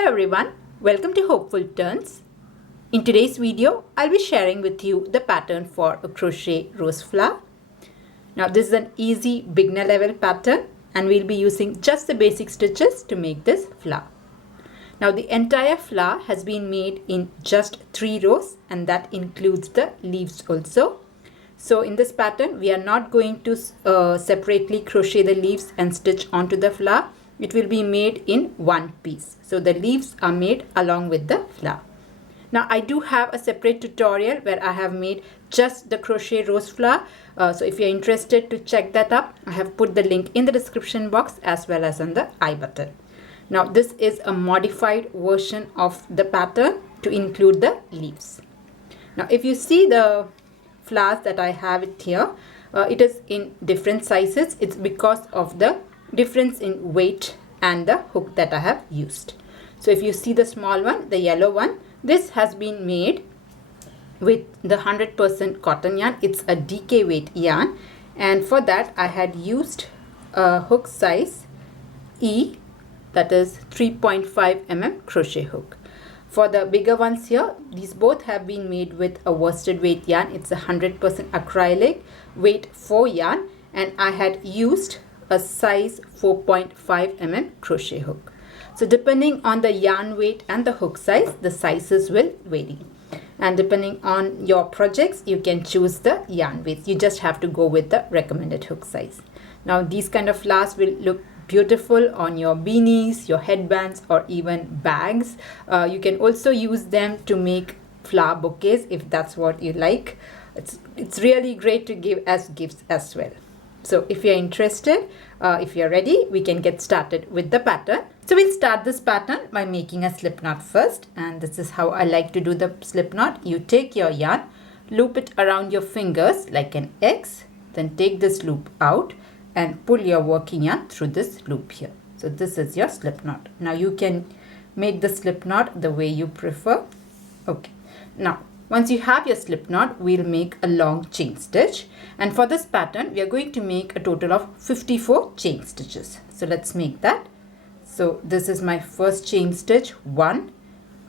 Hello everyone, welcome to Hopeful Turns. In today's video, I'll be sharing with you the pattern for a crochet rose flower. Now this is an easy beginner level pattern and we'll be using just the basic stitches to make this flower. Now the entire flower has been made in just 3 rows and that includes the leaves also. So in this pattern, we are not going to separately crochet the leaves and stitch onto the flower. It will be made in one piece. So the leaves are made along with the flower. Now I do have a separate tutorial where I have made just the crochet rose flower. So if you're interested to check that up, I have put the link in the description box as well as on the I button. Now this is a modified version of the pattern to include the leaves. Now if you see the flowers that I have it here, it is in different sizes. It's because of the difference in weight and the hook that I have used. So if you see the small one, the yellow one, this has been made with the 100% cotton yarn. It's a decay weight yarn, and for that I had used a hook size E, that is 3.5 mm crochet hook. For the bigger ones here, these both have been made with a worsted weight yarn. It's a 100% acrylic weight 4 yarn, and I had used a size 4.5 mm crochet hook. So depending on the yarn weight and the hook size, the sizes will vary. And depending on your projects, you can choose the yarn weight. You just have to go with the recommended hook size. Now these kind of flowers will look beautiful on your beanies, your headbands, or even bags. You can also use them to make flower bouquets if that's what you like. It's really great to give as gifts as well. So if you're interested, if you're ready, we can get started with the pattern. So we'll start this pattern by making a slip knot first, and this is how I like to do the slip knot. You take your yarn, loop it around your fingers like an X, then take this loop out and pull your working yarn through this loop here. So this is your slip knot. Now you can make the slip knot the way you prefer. Okay, now once you have your slip knot, we'll make a long chain stitch, and for this pattern we are going to make a total of 54 chain stitches. So let's make that. So this is my first chain stitch, 1,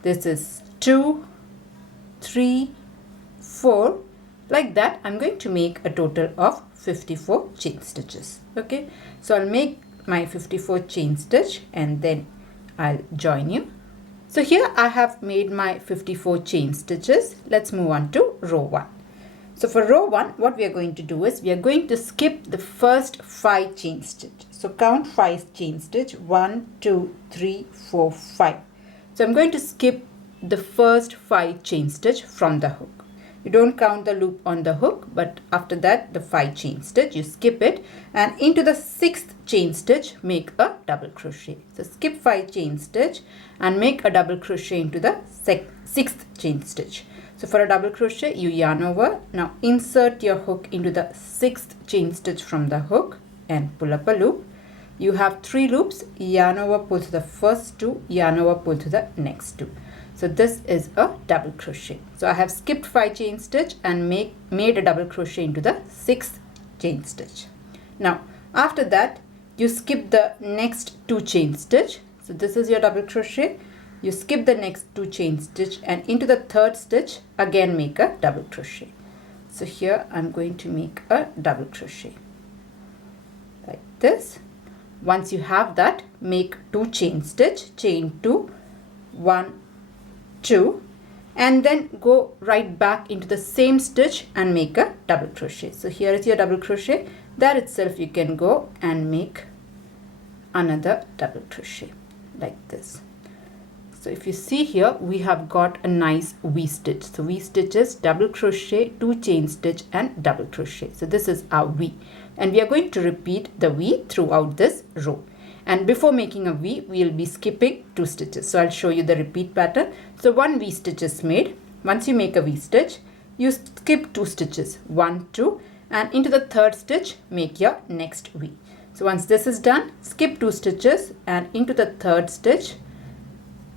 this is 2, 3, 4, like that. I'm going to make a total of 54 chain stitches. Okay, so I'll make my 54 chain stitch and then I'll join you. So here I have made my 54 chain stitches. Let's move on to row 1. So for row 1, what we are going to do is we are going to skip the first 5 chain stitch. So count 5 chain stitch, 1, 2, 3, 4, 5. So I'm going to skip the first 5 chain stitch from the hook. You don't count the loop on the hook, but after that the 5 chain stitch, you skip it, and into the 6th chain stitch make a double crochet. So skip 5 chain stitch and make a double crochet into the 6th chain stitch. So for a double crochet, you yarn over. Now insert your hook into the 6th chain stitch from the hook and pull up a loop. You have 3 loops, yarn over, pull to the first 2, yarn over, pull to the next 2. So this is a double crochet. So I have skipped 5 chain stitch and made a double crochet into the 6th chain stitch. Now after that, you skip the next 2 chain stitch. So this is your double crochet. You skip the next 2 chain stitch and into the 3rd stitch again make a double crochet. So here I'm going to make a double crochet like this. Once you have that, make 2 chain stitch, chain 2, 1, 2, and then go right back into the same stitch and make a double crochet. So here is your double crochet. There itself you can go and make another double crochet like this. So if you see here, we have got a nice V stitch. So V stitches, double crochet, 2 chain stitch and double crochet. So this is our V, and we are going to repeat the V throughout this row. And before making a V, we will be skipping 2 stitches. So I'll show you the repeat pattern. So 1 V stitch is made. Once you make a V stitch, you skip 2 stitches, 1, 2, and into the 3rd stitch, make your next V. So once this is done, skip 2 stitches and into the 3rd stitch,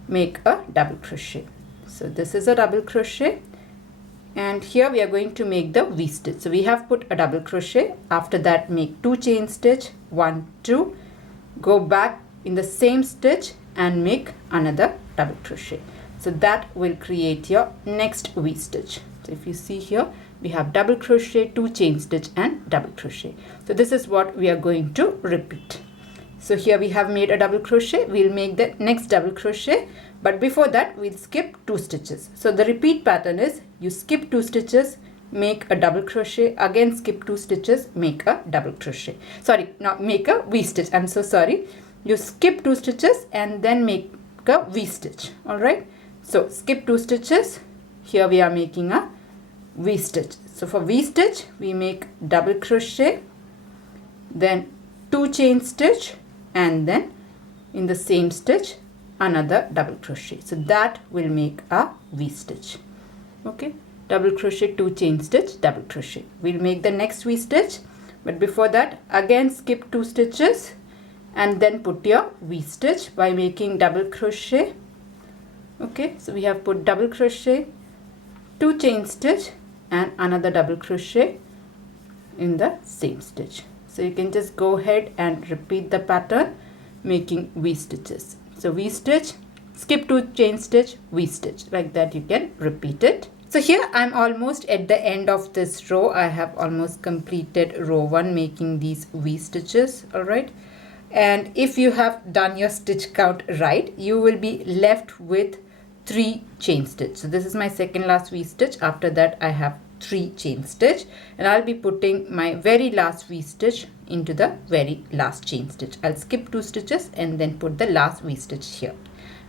make a double crochet. So this is a double crochet, and here we are going to make the V stitch. So we have put a double crochet. After that, make 2 chain stitch, 1, 2, go back in the same stitch and make another double crochet. So that will create your next V stitch. So if you see here, we have double crochet, 2 chain stitch and double crochet. So this is what we are going to repeat. So here we have made a double crochet. We'll make the next double crochet, but before that we'll skip 2 stitches. So the repeat pattern is you skip 2 stitches, make a double crochet, again skip 2 stitches, make a double crochet. Sorry, not make a V stitch. I'm so sorry. You skip 2 stitches and then make a V stitch. All right. So skip 2 stitches. Here we are making a V stitch. So for V stitch, we make double crochet, then 2 chain stitch, and then in the same stitch another double crochet. So that will make a V stitch. Okay, double crochet, 2 chain stitch, double crochet. We'll make the next V stitch, but before that again skip 2 stitches and then put your V stitch by making double crochet. Okay, so we have put double crochet, 2 chain stitch and another double crochet in the same stitch. So you can just go ahead and repeat the pattern making V stitches. So V stitch, skip 2 chain stitch, V stitch, like that you can repeat it. So here I'm almost at the end of this row. I have almost completed row 1 making these V stitches. All right, and if you have done your stitch count right, you will be left with 3 chain stitch. So this is my second last V stitch. After that I have 3 chain stitch, and I'll be putting my very last V stitch into the very last chain stitch. I'll skip 2 stitches and then put the last V stitch here.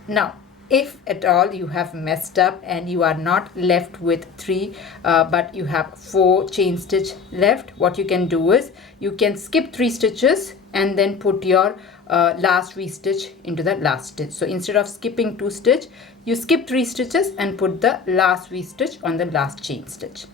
Now if at all you have messed up and you are not left with 3 but you have 4 chain stitch left, what you can do is you can skip 3 stitches and then put your last V stitch into the last stitch. So instead of skipping 2 stitch, you skip 3 stitches and put the last V stitch on the last chain stitch.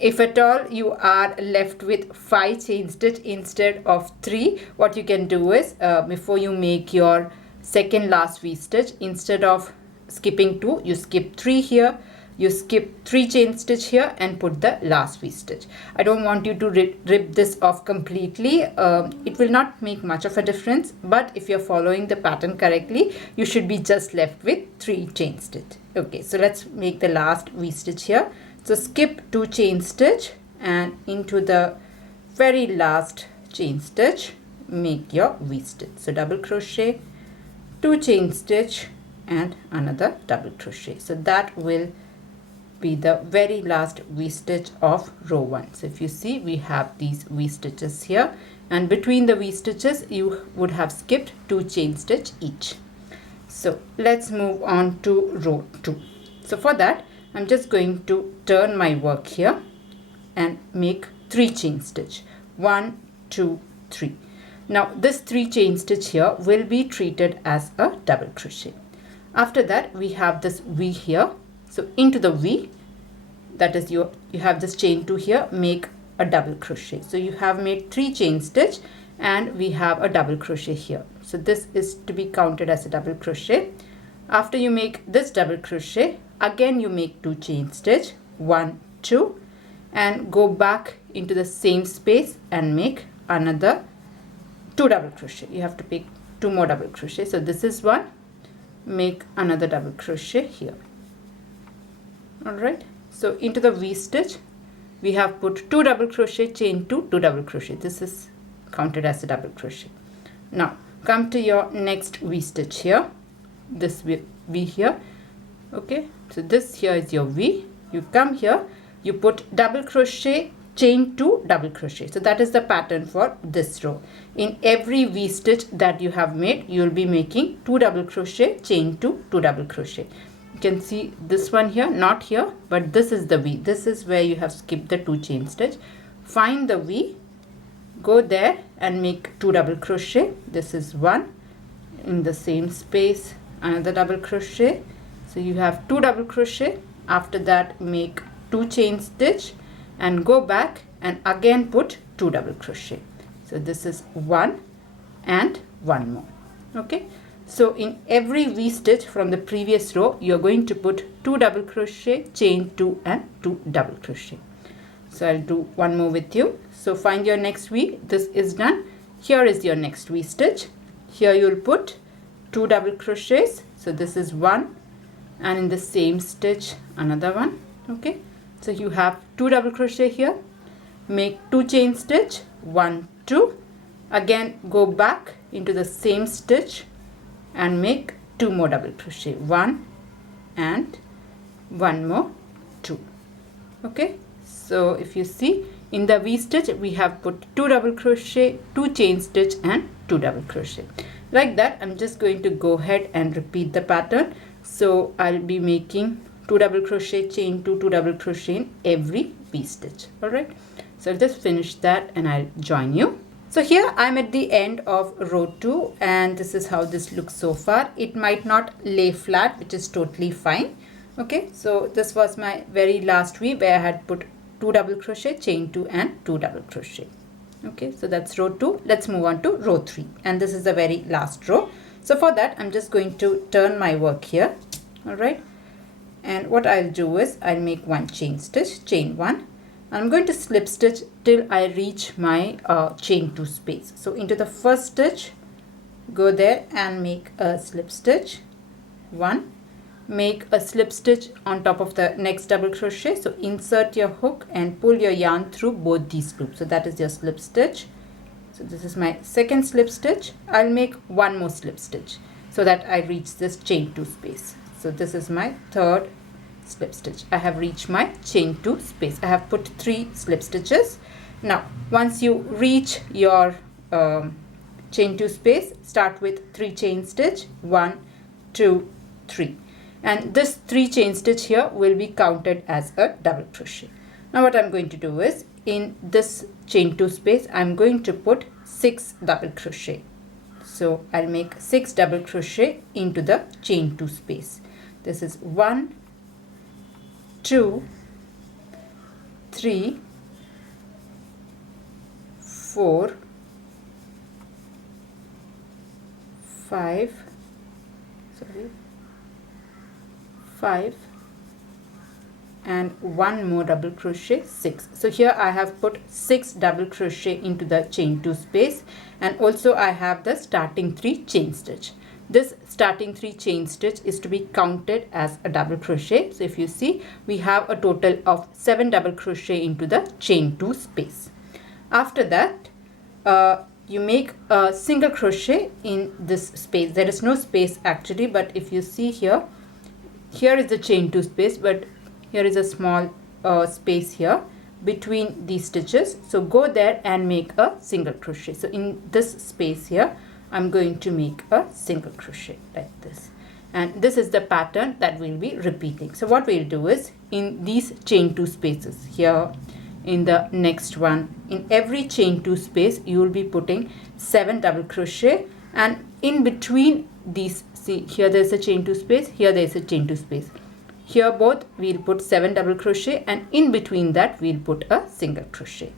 If at all you are left with 5 chain stitch instead of 3, what you can do is before you make your second last V stitch, instead of skipping 2, you skip 3 here, you skip 3 chain stitch here and put the last V stitch. I don't want you to rip this off completely. It will not make much of a difference, but if you're following the pattern correctly, you should be just left with 3 chain stitch. Okay, so let's make the last V stitch here. So skip 2 chain stitch and into the very last chain stitch make your V stitch. So double crochet, 2 chain stitch and another double crochet. So that will be the very last V stitch of row 1. So if you see, we have these V stitches here, and between the V stitches you would have skipped 2 chain stitch each. So let's move on to row 2. So for that I'm just going to turn my work here and make 3 chain stitch. 1, 2, 3. Now this 3 chain stitch here will be treated as a double crochet. After that we have this V here. So into the V, that is you have this chain 2 here, make a double crochet. So you have made 3 chain stitch and we have a double crochet here. So this is to be counted as a double crochet. After you make this double crochet, again you make 2 chain stitch, 1, 2, and go back into the same space and make another 2 double crochet. You have to pick 2 more double crochet. So this is 1, make another double crochet here. All right, so into the V stitch we have put 2 double crochet, chain 2, 2 double crochet. This is counted as a double crochet. Now come to your next V stitch here, this V here. Okay, so this here is your V. You come here, you put double crochet, chain 2, double crochet. So that is the pattern for this row. In every V stitch that you have made, you will be making 2 double crochet, chain 2, 2 double crochet. You can see this one here, not here, but this is the V. This is where you have skipped the 2 chain stitch. Find the V, go there and make 2 double crochet. This is 1, in the same space another double crochet. So you have 2 double crochet. After that make 2 chain stitch and go back and again put 2 double crochet. So this is 1 and 1 more. Okay, so in every V stitch from the previous row you are going to put 2 double crochet, chain 2 and 2 double crochet. So I'll do one more with you. So find your next V. This is done. Here is your next V stitch. Here you will put 2 double crochets, So this is one, and in the same stitch another one. Okay, so you have 2 double crochet here, make 2 chain stitch, 1 2, again go back into the same stitch and make 2 more double crochet, 1 and 1 more, 2. Okay, so if you see in the V stitch we have put 2 double crochet, 2 chain stitch and 2 double crochet. Like that, I'm just going to go ahead and repeat the pattern. So I'll be making 2 double crochet, chain 2, 2 double crochet in every V stitch. Alright, so I'll just finish that and I'll join you. So here I'm at the end of row 2, and this is how this looks so far. It might not lay flat, which is totally fine. Okay, so this was my very last V where I had put 2 double crochet, chain 2 and 2 double crochet. Okay, so that's row 2. Let's move on to row 3, and this is the very last row. So for that, I'm just going to turn my work here. All right, and what I'll do is I'll make 1 chain stitch, chain 1. I'm going to slip stitch till I reach my chain 2 space. So into the first stitch, go there and make a slip stitch, 1. Make a slip stitch on top of the next double crochet. So insert your hook and pull your yarn through both these loops. So that is your slip stitch. So this is my second slip stitch. I'll make 1 more slip stitch so that I reach this chain 2 space. So this is my third slip stitch. I have reached my chain 2 space. I have put 3 slip stitches. Now once you reach your chain 2 space, start with 3 chain stitch, 1 2 3, and this 3 chain stitch here will be counted as a double crochet. Now what I'm going to do is in this chain 2 space I'm going to put 6 double crochet. So I'll make 6 double crochet into the chain 2 space. This is 1 2 3 4 5 and 1 more double crochet, 6. So here I have put 6 double crochet into the chain 2 space, and also I have the starting 3 chain stitch. This starting 3 chain stitch is to be counted as a double crochet. So if you see, we have a total of 7 double crochet into the chain 2 space. After that, you make a single crochet in this space. There is no space actually, but if you see here, here is the chain 2 space, but here is a small space here between these stitches. So go there and make a single crochet. So in this space here, I'm going to make a single crochet like this, and this is the pattern that we'll be repeating. So what we'll do is in these chain 2 spaces here, in the next one, in every chain 2 space you will be putting 7 double crochet, and in between these, see here there's a chain 2 space, here there's a chain 2 space, here both we'll put 7 double crochet, and in between that we'll put a single crochet.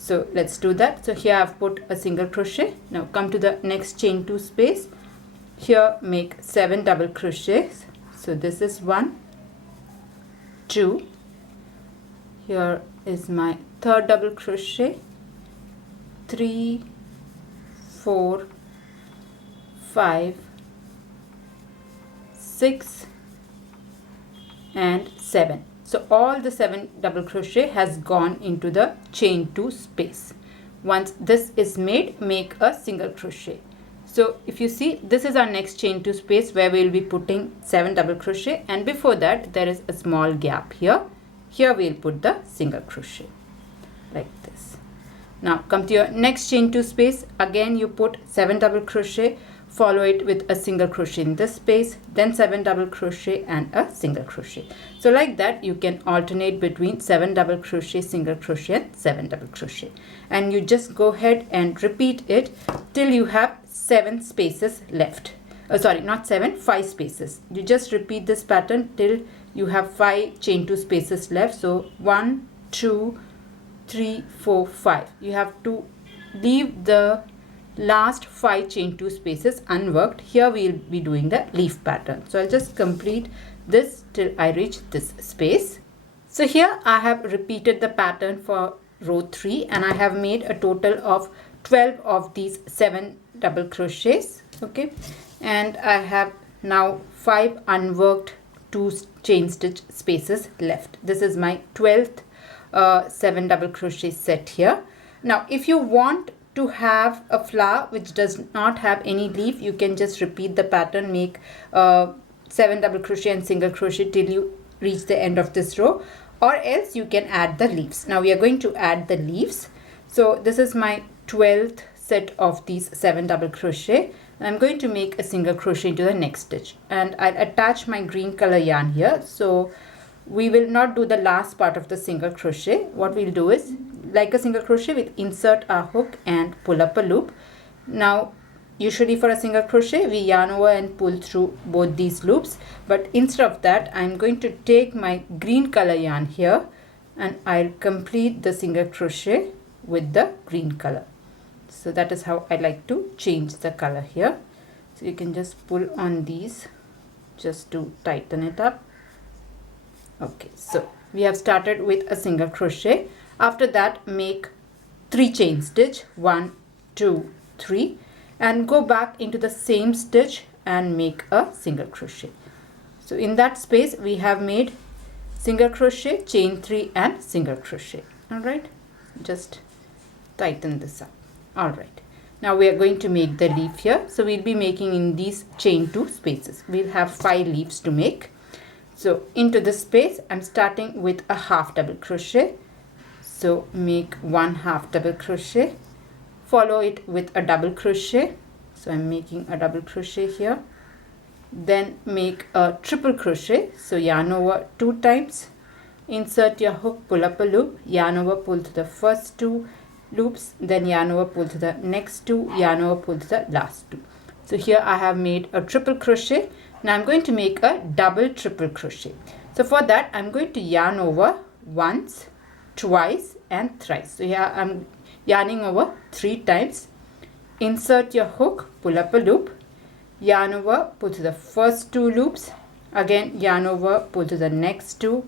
So let's do that. So here I've put a single crochet. Now come to the next chain 2 space, here make 7 double crochets. So this is 1 2, here is my third double crochet, 3 4 5 6 and 7. So all the 7 double crochet has gone into the chain 2 space. Once this is made, make a single crochet. So if you see, this is our next chain 2 space where we will be putting 7 double crochet, and before that there is a small gap here. Here we will put the single crochet like this. Now come to your next chain 2 space. Again you put 7 double crochet, follow it with a single crochet in this space, then 7 double crochet and a single crochet. So like that you can alternate between 7 double crochet, single crochet and 7 double crochet, and you just go ahead and repeat it till you have 7 spaces left. Sorry, not 7, 5 spaces. You just repeat this pattern till you have 5 chain 2 spaces left. So 1 2 3 4 5. You have to leave the last 5 chain 2 spaces unworked. Here we will be doing the leaf pattern. So I'll just complete this till I reach this space. So here I have repeated the pattern for row 3, and I have made a total of 12 of these 7 double crochets. Okay, and I have Now 5 unworked 2 chain stitch spaces left. This is my 12th 7 double crochet set here. Now if you want to have a flower which does not have any leaf, you can just repeat the pattern, make 7 double crochet and single crochet till you reach the end of this row, or else you can add the leaves. Now we are going to add the leaves. So this is my 12th set of these 7 double crochet. I'm going to make a single crochet into the next stitch, and I'll attach my green color yarn here. So we will not do the last part of the single crochet. What we'll do is, like a single crochet, we'll insert our hook and pull up a loop. Now usually for a single crochet we yarn over and pull through both these loops, but instead of that I'm going to take my green color yarn here and I'll complete the single crochet with the green color. So that is how I like to change the color here. So you can just pull on these just to tighten it up. Okay, so we have started with a single crochet. After that, make 3 chain stitch, 1, 2, 3, and go back into the same stitch and make a single crochet. So in that space we have made single crochet, chain 3 and single crochet. All right, just tighten this up. All right, now we are going to make the leaf here. So we'll be making in these chain 2 spaces. We'll have 5 leaves to make. So into this space I'm starting with a half double crochet. So make 1 half double crochet, follow it with a double crochet. So I'm making a double crochet here. Then make a triple crochet. So yarn over 2 times, insert your hook, pull up a loop, yarn over, pull to the first 2 loops, then yarn over, pull to the next 2, yarn over, pull to the last 2. So here I have made a triple crochet. Now I'm going to make a double triple crochet. So for that I'm going to yarn over once, twice and thrice. So here I'm yarning over 3 times. Insert your hook, pull up a loop, yarn over, pull to the first 2 loops, again yarn over, pull to the next 2,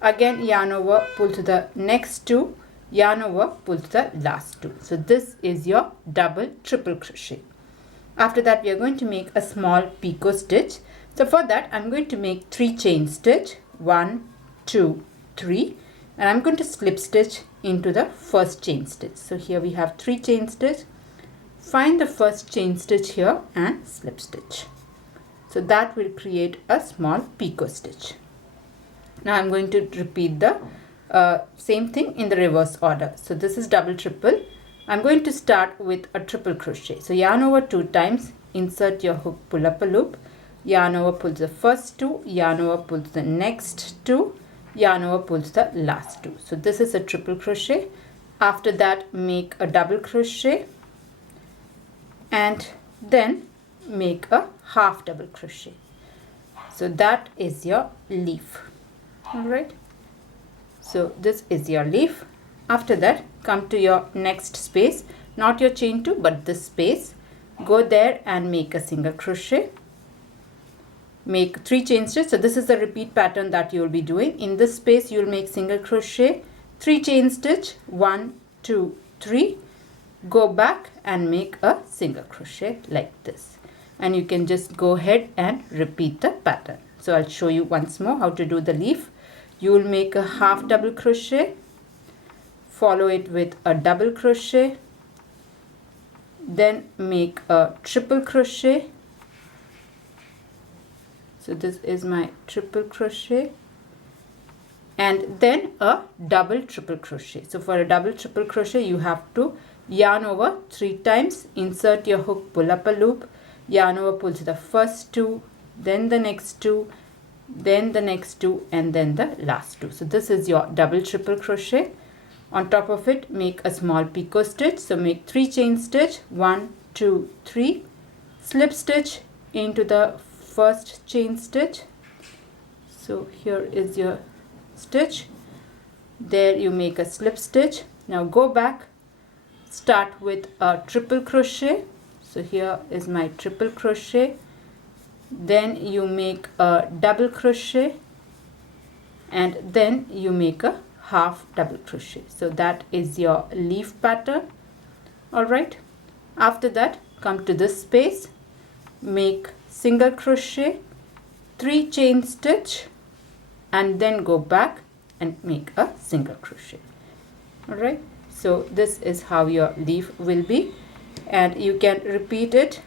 again yarn over, pull to the next 2, yarn over, pull to the last 2. So this is your double triple crochet. After that we are going to make a small picot stitch. So for that I'm going to make 3 chain stitch, 1, 2, 3, and I'm going to slip stitch into the first chain stitch. So here we have 3 chain stitch. Find the first chain stitch here and slip stitch. So that will create a small picot stitch. Now I'm going to repeat the same thing in the reverse order. So this is double triple. I'm going to start with a triple crochet. So yarn over 2 times, insert your hook, pull up a loop, yarn over, pull to the first 2, yarn over, pull to the next 2, yarn over, pull to the last 2. So this is a triple crochet. After that make a double crochet and then make a half double crochet. So that is your leaf. All right, so this is your leaf. After that come to your next space, not your chain 2 but this space. Go there and make a single crochet, make 3 chain stitch. So this is the repeat pattern that you will be doing. In this space you will make single crochet, 3 chain stitch, 1, 2, 3, go back and make a single crochet like this, and you can just go ahead and repeat the pattern. So I'll show you once more how to do the leaf. You will make a half double crochet, follow it with a double crochet, then make a triple crochet. So this is my triple crochet, and then a double triple crochet. So for a double triple crochet you have to yarn over 3 times, insert your hook, pull up a loop, yarn over, pull to the first 2, then the next 2, then the next 2, and then the last 2. So this is your double triple crochet. On top of it make a small picot stitch. So make 3 chain stitch, 1, 2, 3, slip stitch into the first chain stitch. So here is your stitch. There you make a slip stitch. Now go back, start with a triple crochet. So here is my triple crochet. Then you make a double crochet and then you make a half double crochet. So that is your leaf pattern. All right, after that come to this space, make single crochet, 3 chain stitch, and then go back and make a single crochet. Alright, so this is how your leaf will be, and you can repeat it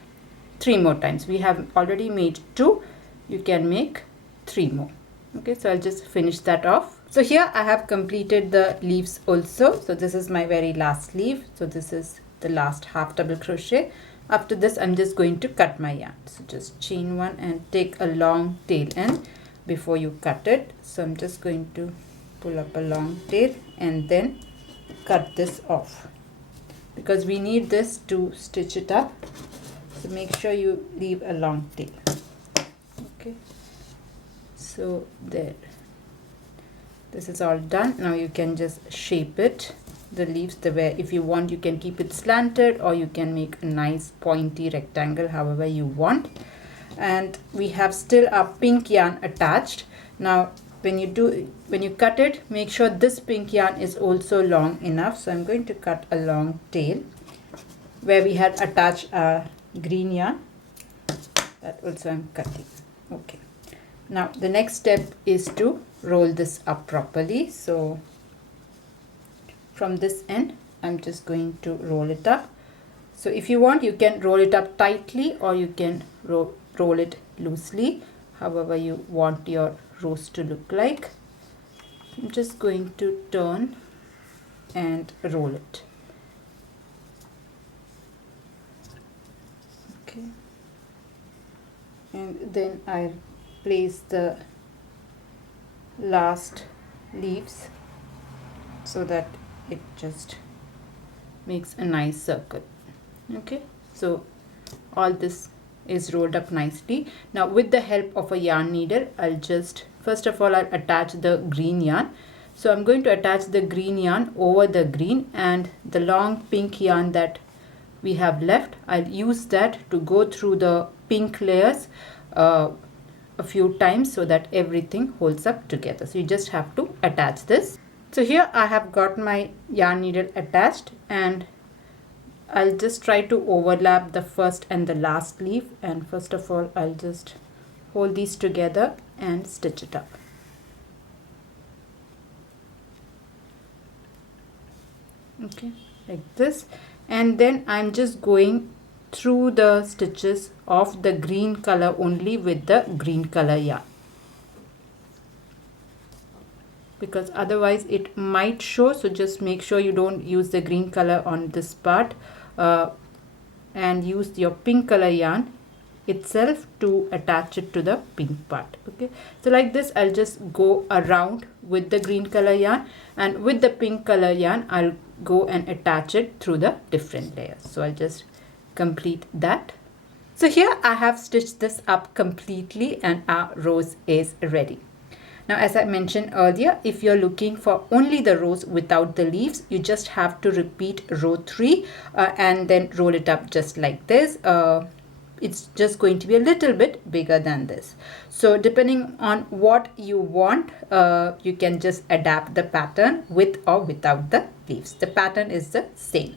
3 more times. We have already made 2, you can make 3 more. Okay, so I'll just finish that off. So here I have completed the leaves also. So this is my very last leaf. So this is the last half double crochet. After this, I'm just going to cut my yarn. So just chain 1 and take a long tail end before you cut it. So I'm just going to pull up a long tail and then cut this off, because we need this to stitch it up. So make sure you leave a long tail. Okay, so there, this is all done. Now you can just shape it, the leaves, the way if you want you can keep it slanted, or you can make a nice pointy rectangle, however you want. And we have still our pink yarn attached. Now when you cut it, make sure this pink yarn is also long enough. So I'm going to cut a long tail where we had attached our green yarn. That also I'm cutting. Okay, now the next step is to roll this up properly. So from this end I'm just going to roll it up. So if you want, you can roll it up tightly, or you can roll it loosely, however you want your rose to look like. I'm just going to turn and roll it. Okay, and then I place the last leaves so that it just makes a nice circle. Okay, so all this is rolled up nicely. Now with the help of a yarn needle, I'll just first of all I'll attach the green yarn. So I'm going to attach the green yarn over the green, and the long pink yarn that we have left, I'll use that to go through the pink layers a few times so that everything holds up together. So you just have to attach this. So here I have got my yarn needle attached, and I'll just try to overlap the first and the last leaf, and first of all I'll just hold these together and stitch it up. Okay, like this, and then I'm just going through the stitches of the green color only with the green color yarn, because otherwise it might show. So just make sure you don't use the green color on this part, and use your pink color yarn itself to attach it to the pink part. Okay, so like this I'll just go around with the green color yarn, and with the pink color yarn I'll go and attach it through the different layers. So I'll just complete that. So here I have stitched this up completely, and our rose is ready. Now, as I mentioned earlier, if you're looking for only the rose without the leaves, you just have to repeat row 3 and then roll it up just like this. It's just going to be a little bit bigger than this. So depending on what you want, you can just adapt the pattern with or without the leaves. The pattern is the same.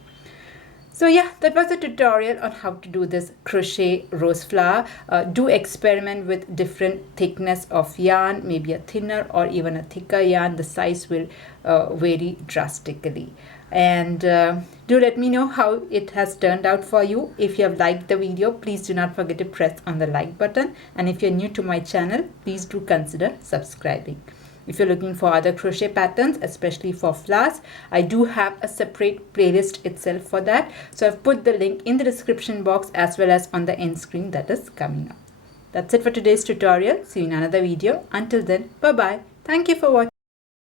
So yeah, that was a tutorial on how to do this crochet rose flower. Do experiment with different thickness of yarn, maybe a thinner or even a thicker yarn. The size will vary drastically. And do let me know how it has turned out for you. If you have liked the video, please do not forget to press on the like button. And if you're new to my channel, please do consider subscribing. If you're looking for other crochet patterns, especially for flowers, I do have a separate playlist itself for that. So I've put the link in the description box as well as on the end screen that is coming up. That's it for today's tutorial. See you in another video. Until then, bye-bye. Thank you for watching.